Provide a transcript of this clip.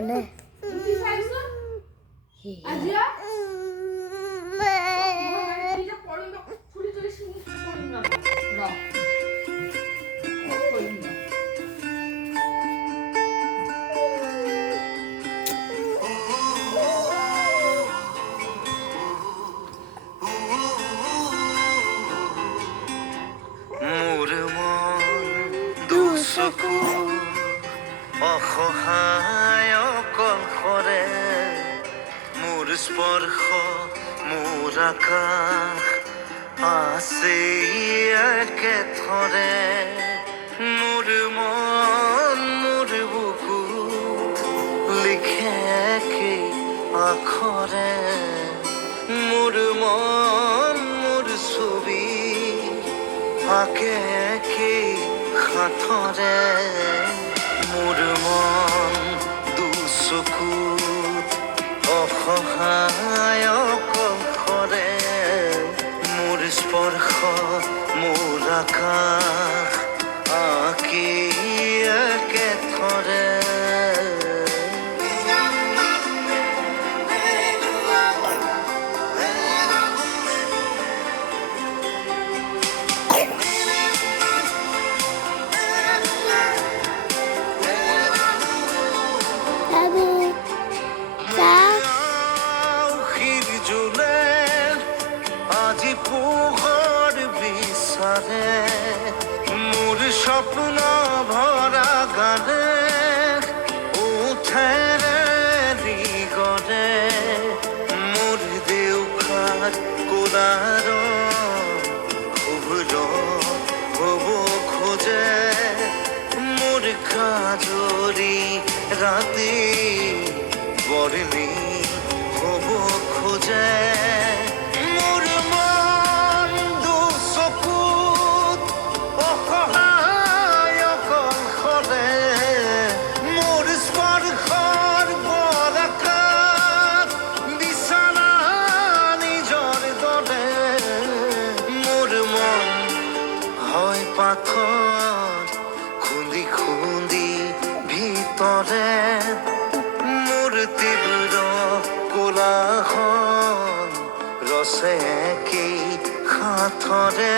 এনে কি চাইছো আজিয়া এটা পড়ুন না ছুরি ছুরি সিং পড়ুন না র পড়ুন না মোৰ মন দুচকু অসহায় অকলশৰে মোৰ স্পৰ্শ মোৰ আকাশ আছে একেথৰে মোৰ মন মোৰ বুকু লিখে একে আখৰে মোৰ মন মোৰ ছবি আঁকে একে হাতৰে মোৰ মন দুচকুত অসহায় অকলশৰে মোৰ স্পৰ্শ মোৰ আকাশ আঁকি একেথৰে আবু চা জোলে আজি পোহৰ বিচাৰে মোৰ স্বপ্ন ভৰা গানে উঠেৰে দিগৰে মোৰ দেউখাৰ কোলাৰ শুভ্ৰ হ'ব খোজে মোৰ কাজৰি ৰাতি বৰ্ণি হ'ব খোজে মোৰ মন দুচকুত অসহায় অকলশৰে মোৰ স্পৰ্শৰ বৰষাত বিছনা নিজৰ দৰে মোৰ মন হয় পাথৰ খুন্দি খুন্দি ভিতৰে মোৰ তীব্ৰ কোলাহল ৰচে কি হাতৰে